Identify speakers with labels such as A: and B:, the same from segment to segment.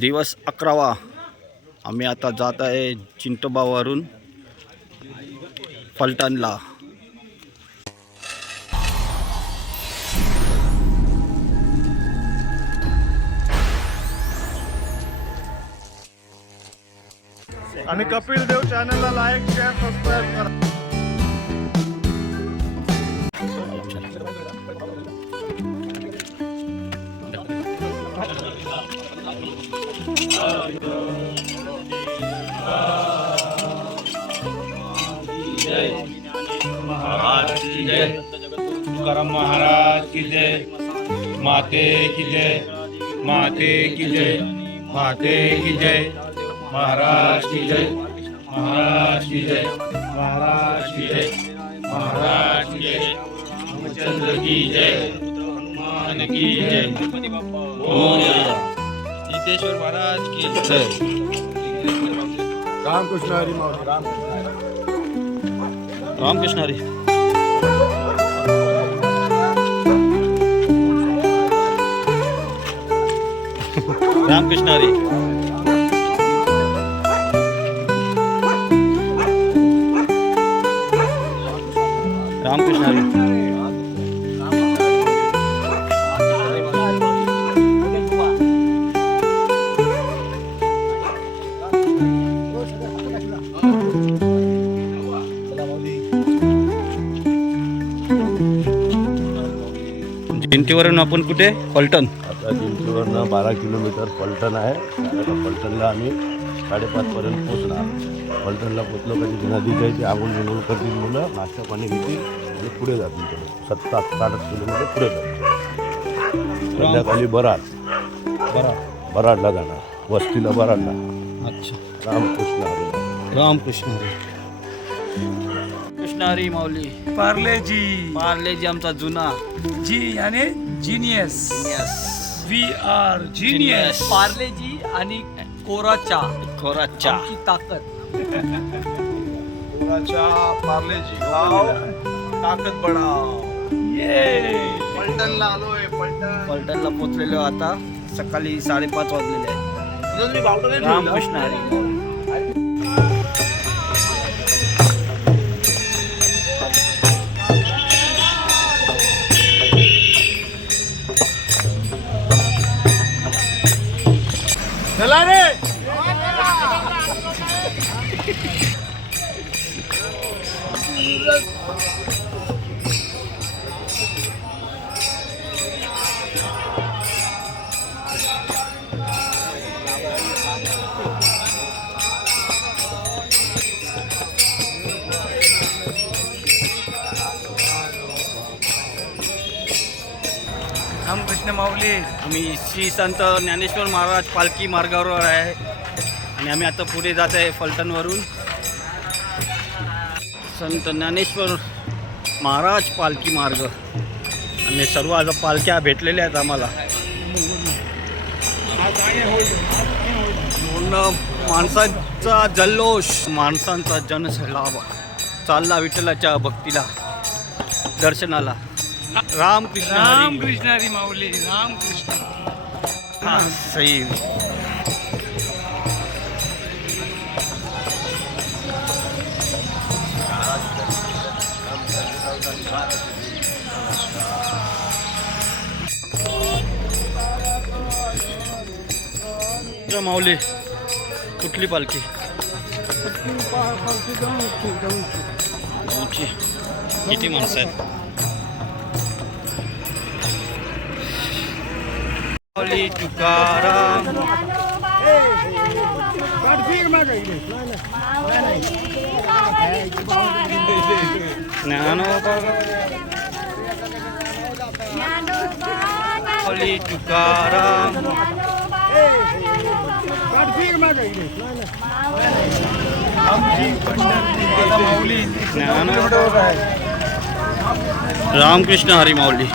A: दिवस अकरावा. आम्ही आता जात आहे चिंटोबावरून फलटणला.
B: आणि कपिल देव चॅनलला लाईक शेअर सबस्क्राईब करा.
C: तुकाराम महाराज की जय माते की जय माते की जय माते की जय महाराज की जय महाराज की जय महाराज की जय महाराज की जय रामचंद्र की जय हनुमान की जय मोरया. सिद्धेश्वर महाराज की
B: रामकृष्ण हरी माऊली राम
A: रामकृष्ण हरी। रामकृष्ण हरी। रामकृष्ण हरी। जिंतीवरून आपण कुठे? फलटण
D: आता दिंडीवरनं बारा किलोमीटर पलटण आहे. आता पलटणला आम्ही साडेपाचपर्यंत पोचणार पलटणला पोचलो का तिथे नदीच्या इथे आंघोळ बिंघोळ करतील मुलं नाश्ता पाणी घेतील आणि पुढे जातील थोडं सत्ता साठ किलोमीटर पुढे जातील. संध्याकाळी बराड.
A: बरा
D: बराडला जाणार. वस्तीला बराडला.
A: अच्छा.
D: रामकृष्ण हरी.
A: रामकृष्ण हरी. हरी माऊली.
E: पार्ले जी.
A: पार्लेजी आमचा जुना.
E: जी याने genius we are genius
F: Parle G आणि कोरा चा
A: खोरा चा
F: ची ताकद
B: पार्लेजी गाव ताकद बडाव पलटणला आलोय पलटण
A: फलटणला पोचलेलो आता. सकाळी साडेपाच वाजलेले आहेत. रामकृष्ण हरी माऊली
B: चला
E: कृष्ण माऊली
A: आम्ही श्री संत ज्ञानेश्वर महाराज पालखी मार्गावर आहे. आणि आम्ही आता पुढे जात आहे फलटणवरून. संत ज्ञानेश्वर महाराज पालखी मार्ग. आणि सर्व आज पालख्या भेटलेल्या आहेत आम्हाला. पूर्ण माणसांचा जल्लोष माणसांचा जनसलाभ चालला विठ्ठलाच्या भक्तीला दर्शनाला. रामकृष्ण हरी.
E: रामकृष्ण हरी माऊली रामकृष्ण.
A: हा सही माऊली कुठली पालखी. किती माणसं आहेत? वाली तुकाराम। ज्ञानोबा तुकाराम। रामकृष्ण हरी माऊली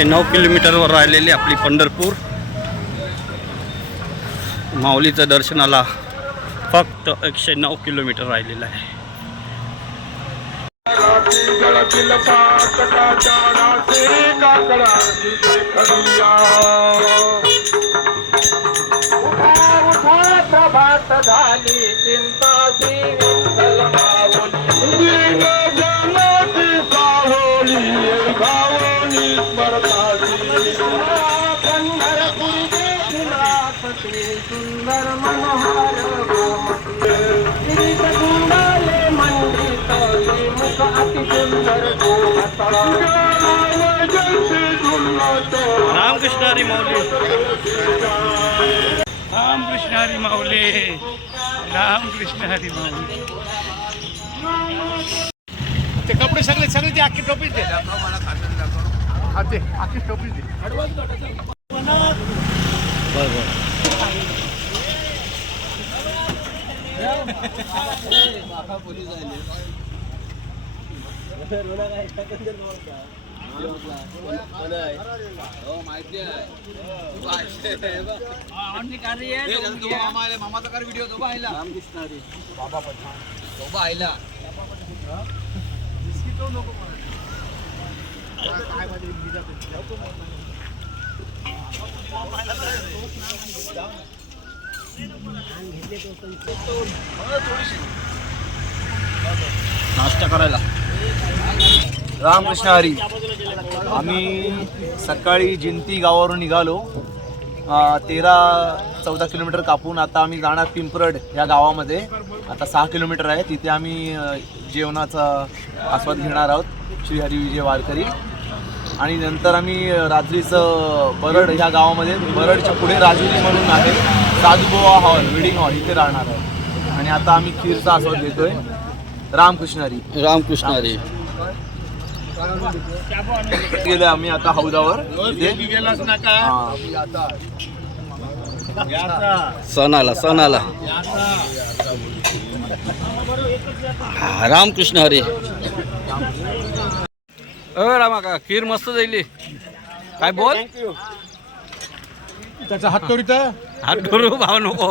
A: एकशे नऊ किलोमीटरवर राहिलेली आपली पंढरपूर. माऊलीचं दर्शनाला फक्त एकशे नऊ किलोमीटर राहिलेलं आहे.
G: झाली चिंता
H: रामकृष्ण हरी माऊली
E: रामकृष्ण हरी माऊली रामकृष्ण हरी माऊली
G: ते कपडे सगळे सगळे ते आखी टोपीच दे हा ते आखी टोपीच दे
A: मामाचा कार व्हिडिओ तो पाहिला रामकृष्ण हरी तो पाहिला
H: नाश्ता करायला. रामकृष्ण हरी आम्ही सकाळी जिंती गावावरून निघालो. तेरा चौदा किलोमीटर कापून आता आम्ही जाणार पिंपरड या गावामध्ये. आता सहा किलोमीटर आहे. तिथे आम्ही जेवणाचा आस्वाद घेणार आहोत. श्री हरी विजय वारकरी. आणि नंतर आम्ही रात्रीचं बरड ह्या गावामध्ये बरडच्या पुढे राजुरी म्हणून आहे. साधुबोवा हॉल वेडिंग हॉल इथे राहणार आहे आणि आता आम्ही खीरचा आस्वाद घेतोय. रामकृष्ण हरी
A: रामकृष्ण हरी
H: गेलोय आम्ही आता हौदावर. इथे.
G: गेलाच नका.
A: सण आला सण आला हा, रामकृष्ण हरी अ रामा का खीर मस्त जाईल काय बोल?
G: त्याचा हात तोडीत
A: हात करू भाव नको.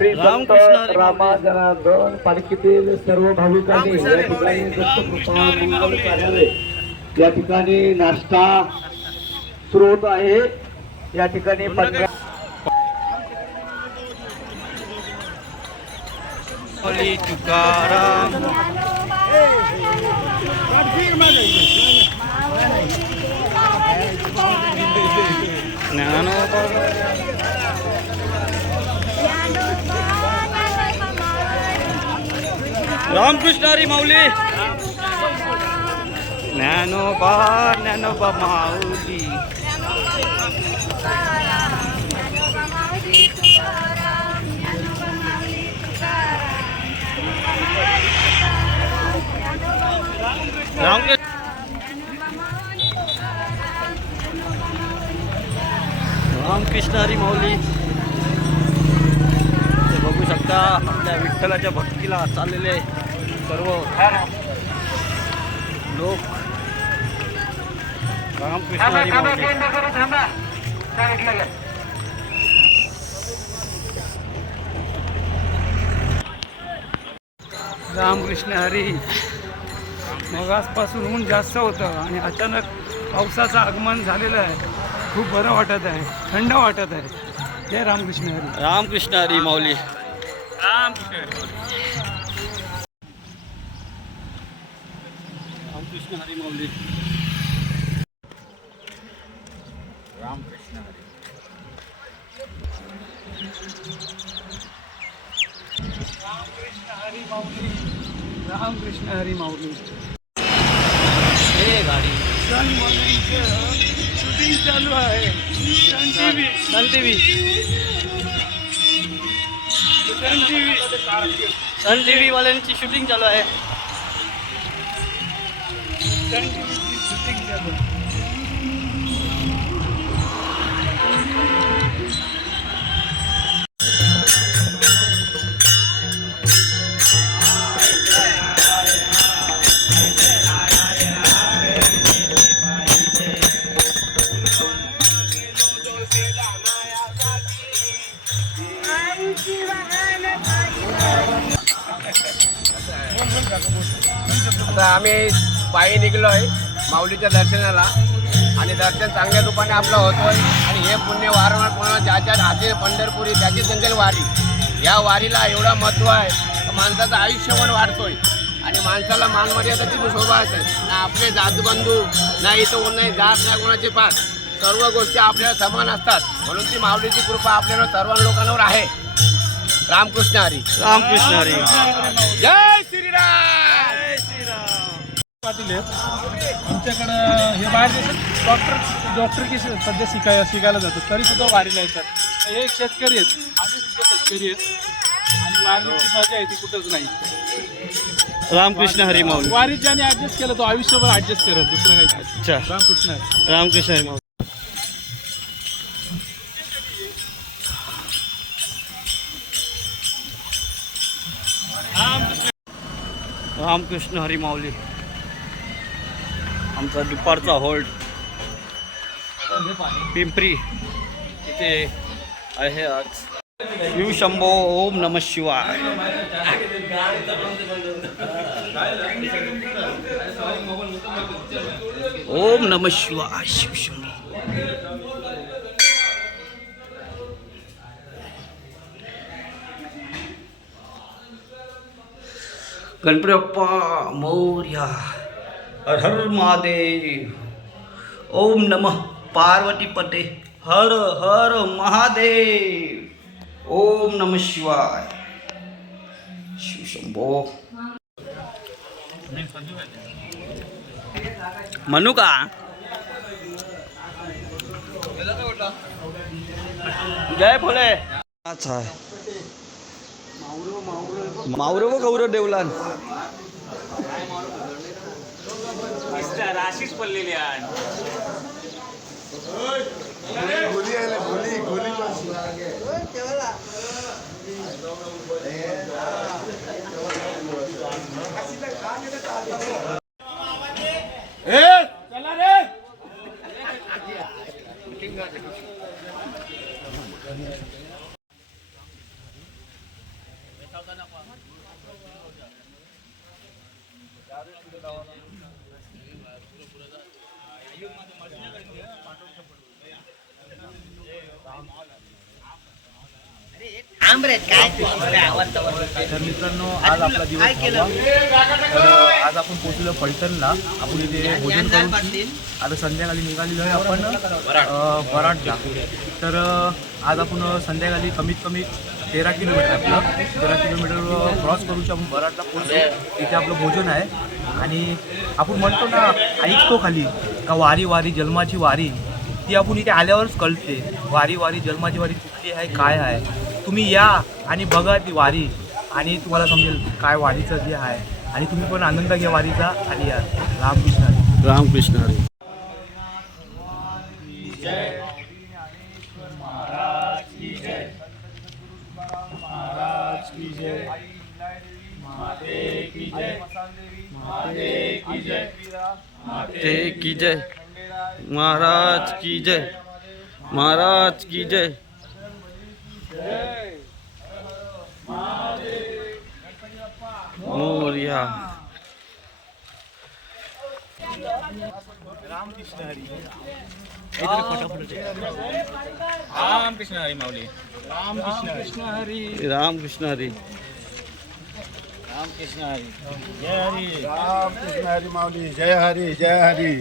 G: रे
H: रामकृष्ण
I: रामाजनार्दन पालखीतील सर्व भाविकांनी या ठिकाणी दत्तकृपा मंगल कार्यालय. या ठिकाणी नाश्ता सुरू होत आहे. या ठिकाणी
H: तुकाराम. रामकृष्ण हरी माऊली. ज्ञानोबा ज्ञानोबा माऊली. रामकृष्ण. रामकृष्ण हरी माऊली. ते बघू शकता आपल्या विठ्ठलाच्या भक्तीला चाललेले. सर्व लोक रामकृष्ण
E: रामकृष्ण हरी. मग आजपासून ऊन जास्त होतं आणि अचानक पावसाचं आगमन झालेलं आहे. खूप बरं वाटत आहे. थंड वाटत आहे. जय रामकृष्ण हरी.
A: रामकृष्ण हरी माऊली. रामकृष्ण हरी माऊली.
E: रामकृष्ण हरी. माऊली. रामकृष्ण हरी माऊली.
A: हे गाडी.
E: सण शूटिंग चालू आहे. Sun T V.
A: Sun T
E: Sun T
A: Sun T V वाल्यांची shooting चालू आहे.
E: शूटिंग
J: पायी निघलोय माऊलीच्या दर्शनाला. आणि दर्शन चांगल्या रूपाने आपलं होतोय. आणि हे पुण्य वारंवार कोणाला ज्याच्या हाती पंढरपुरी त्याची संजल वारी. या वारीला एवढं महत्त्व आहे का माणसाचं आयुष्य पण वाढतोय. आणि माणसाला मानमर्यादाची पण शोभा असते. ना आपले जातबंधू ना इथं कोण नाही जात नाही कोणाचे पास. सर्व गोष्टी आपल्याला समान असतात. म्हणून ती माऊलीची कृपा आपल्याला सर्व लोकांवर आहे. रामकृष्ण हरी.
K: रामकृष्ण हरी.
J: जय श्रीराम!
K: पाटील आहेत. आमच्याकडं हे बाहेर देशात डॉक्टर डॉक्टर की सध्या शिकाय शिकायला जातात. तरी सुद्धा वारीला येतात हे एक शेतकरी आहेत. आम्ही सुद्धा शेतकरी आहेत. आणि वारीची मजा आहे ती कुठंच नाही.
A: रामकृष्ण हरी माऊली.
K: वारीत ज्याने ऍडजस्ट केलं तो आयुष्यभर ऍडजस्ट करत दुसरं काही नाही.
A: अच्छा.
K: रामकृष्ण.
A: रामकृष्ण हरी माऊली. रामकृष्ण हरी माऊली. आमचा दुपारचा होल्ड पिंपरी इथे आहे आज. शिव शंभो ओम नम शिवाय. ओम नम शिवाय शिव शंभो. गणपती बाप्पा मोर्या. हर हर महादेव ओम नमः पार्वती पते हर हर महादेव। ओम नम शिवाय। शिव शंभो। म्हणू का जय भोले। अच्छा मावरं गौरव देवलान।
E: મિસ્ટર આશીષ પલ્લીલિયાન ભૂલી એટલે ભૂલી ભૂલી એ
L: तर मित्रांनो आज आपला दिवस आज आपण पोहोचलो फलटणला. आपण इथे भोजन करून आता संध्याकाळी निघालेलो आहे आपण बराडला तर आज आपण संध्याकाळी कमीत कमी तेरा किलोमीटर आपलं तेरा किलोमीटर क्रॉस करू आपण बराडला पोहोचतो तिथे आपलं भोजन आहे. आणि आपण म्हणतो ना ऐकतो खाली का वारी वारी जन्माची वारी. ती आपण इथे आल्यावरच कळते. वारी वारी जन्माची वारी कुठली आहे काय आहे. तुम्ही या आणि बघा ती वारी. आणि तुम्हाला समजेल काय वारीचं जे आहे. आणि तुम्ही पण आनंद घ्या वारीचा आणि या. रामकृष्ण हरी.
A: रामकृष्ण हरी. ते की जय. महाराज की जय. महाराज की जय. मोर्या
E: कृष्ण हरी
A: रामकृष्ण हरी
C: रामकृष्ण हरी माऊली जय हरी जय हरी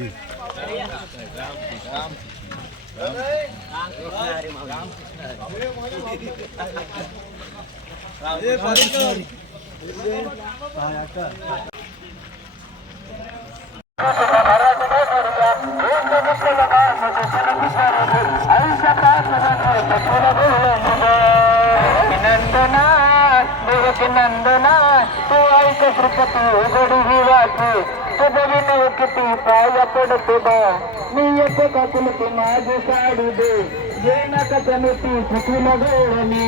I: नंदना देवकी नंदना तू ऐक श्रीपती उघडी ही वाटू तुझ विनय किती? पाया पडतो बा मी येतो का माझी साडी दे? जे नका त्याने ती चुकीला गोळणी.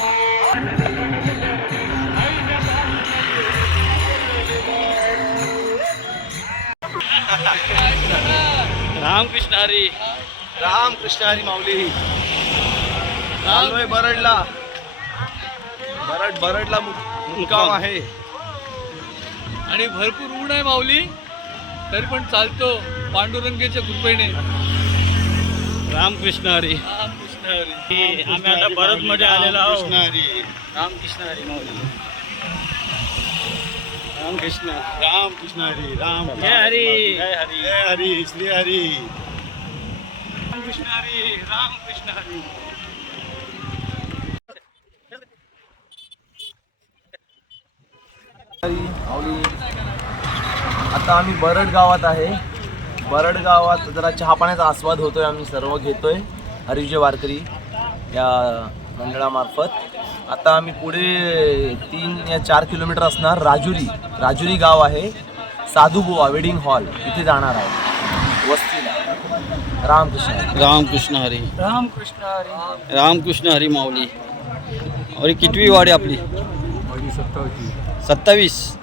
A: रामकृष्ण हरी.
H: राम कृष्ण हरी माऊली. चाललोय बरडला. बरड बरडला मु- मुक्काम आहे.
K: आणि भरपूर ऊन आहे माऊली. तरी पण चालतो पांडुरंगेच्या कृपेने.
A: रामकृष्ण हरी.
K: कृष्ण हरी.
A: आम्ही आता भरत मध्ये आलेलो आहोत. रामकृष्ण हरी माऊली. रामकृष्ण.
B: रामकृष्ण हरी राम
A: जय हरी.
B: जय हरी. जय हरी श्री हरी.
A: रामकृष्ण हरी रामकृष्ण हरी.
H: माऊली आता आम्ही बरड गावात आहे. बरड गावात जरा चहा पाण्याचा आस्वाद होतोय आम्ही सर्व घेतोय. हरिजय वारकरी या मंडळामार्फत. आता आम्ही पुढे तीन या चार किलोमीटर असणार राजुरी. राजुरी गाव आहे. साधुबुवा वेडिंग हॉल इथे जाणार आहे वस्तीला. रामकृष्ण
A: रामकृष्ण हरी.
E: रामकृष्ण हरी.
A: रामकृष्ण हरी माऊली. और ही कितवी वाडी आपली? सत्तावीस.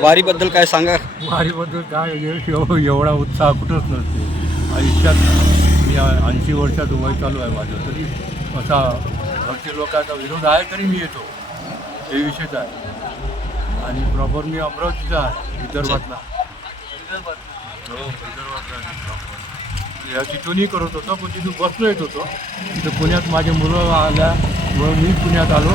A: वारीबद्दल. काय सांगा?
M: वारीबद्दल काय एव- एवढा उत्साह कुठंच नसते. आयुष्यात मी ऐंशी वर्षात वय चालू आहे माझं. तरी असा घरचे लोकांचा विरोध आहे तरी मी येतो. हे विषयच आहे. आणि प्रॉपर मी अमरावतीचा आहे विदर्भातला. हो विदर्भातला आहे मी proper. या तिथूनही करत होतो पण तिथून बसलो येत होतो. तिथं पुण्यात माझे मुलं आल्या म्हणून मी पुण्यात आलो.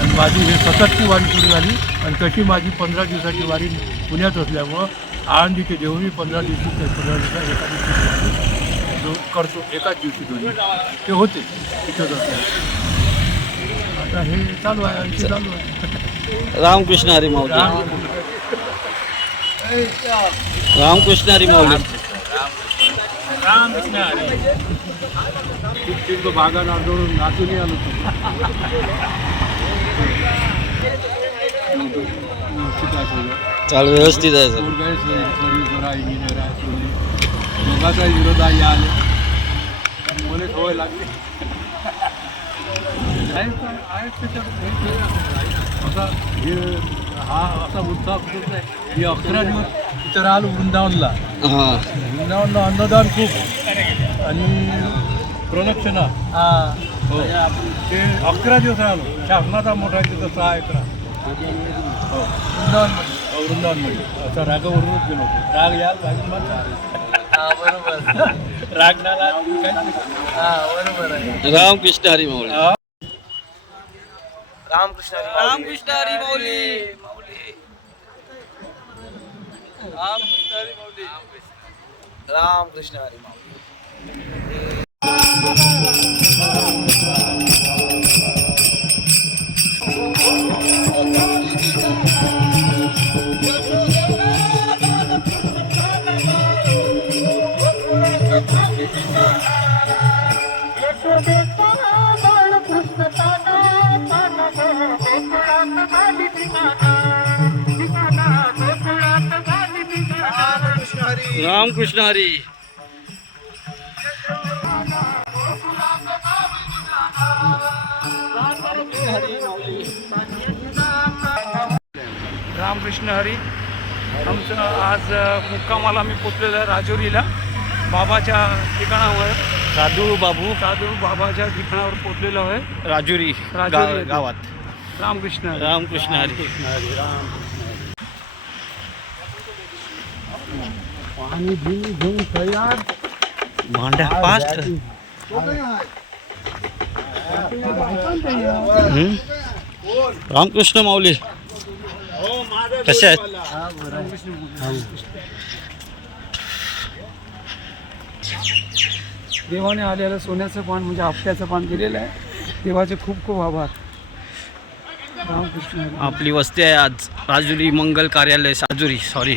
M: आणि माझी हे सततची वारी सुरू झाली. आणि तशी माझी पंधरा दिवसाची वारी पुण्यात असल्यामुळं आळंदी ते देऊन मी पंधरा दिवशी ते पंधरा दिवसात एका दिवशी जो करतो एकाच दिवशी दोन्ही. ते होते. तिथंच असल्या आता हे चालू आहे आणखी चालू आहे.
A: रामकृष्ण हरी माऊली
M: राम-
A: रामकृष्ण हरी माऊली
K: रामकृष्ण हरी
M: बागा नांदून नाचूनही आलो
A: चालू व्यवस्थित आहे सर.
M: इंजिनियर आहे दोघाचा विरोध आहे? आले. मला सवय लागली. असा हे हा असा उत्साह कुठंच नाही हे अकरा दिवस इथं राहिलो वृंदावनला वृंदावनला अन्नदान खूप आणि प्रदक्षिणा हो ते अकरा दिवस राहिलो शासनाचा मोठा आहे तिथं सहा एकरा हो वृंदावनमध्ये हो वृंदावनमध्ये असं रागावरूनच गेलो होतो राग याल पाहिजे म्हणतात
H: बरोबर. हा बरोबर आहे.
A: रामकृष्ण हरी माऊली.
H: रामकृष्ण हरी माऊली.
A: रामकृष्ण हरी माऊली.
H: रामकृष्ण हरी माऊली.
A: रामकृष्ण हरी
E: रामकृष्ण हरी। आमचं आज मुक्कामाला मी पोचलेलो आहे राजुरीला. बाबाच्या ठिकाणावर.
A: साधू बाबू.
E: साधू बाबाच्या ठिकाणावर पोचलेलो आहे.
A: राजुरी
E: राजुरी.
A: गावात.
E: रामकृष्ण हरी.
A: रामकृष्ण हरी.
M: पाणी घेऊन घेऊन तयार.
A: भांड्या फास्ट रामकृष्ण माऊली. कसे आहेत?
E: देवाने आलेलं सोन्याचं पान म्हणजे आपट्याचं पान दिलेलं आहे. देवाचे खूप खूप आभार. रामकृष्ण.
A: आपली वस्ती आहे आज. राजुरी मंगल कार्यालय साजुरी सॉरी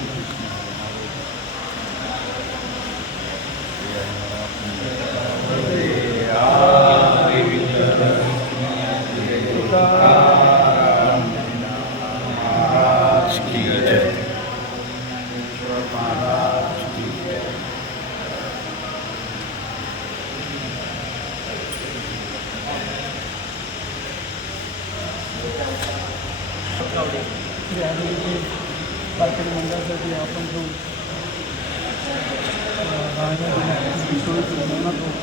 E: श्री हरिजी वारकरी मंडळासाठी आपण जो राहण्या देण्याची सोय केली म्हणून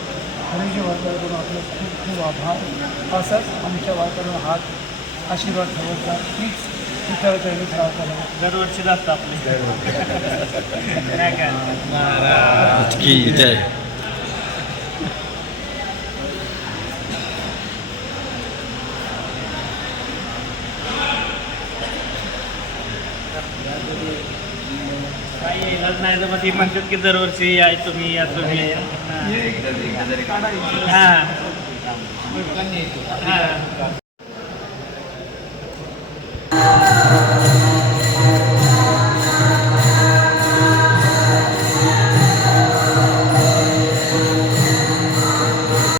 E: हरिजी वारकऱ्याकडून आपलं खूप खूप आभार असंच आमच्या वारकऱ्यांना हात आशीर्वाद ठेवत जा हीच प्रार्थना
N: दरवर्षी जास्त आपले.
A: जय
N: काही नाही तर मग ती म्हणतात की दरवर्षी या तुम्ही या तुम्ही. हां. हां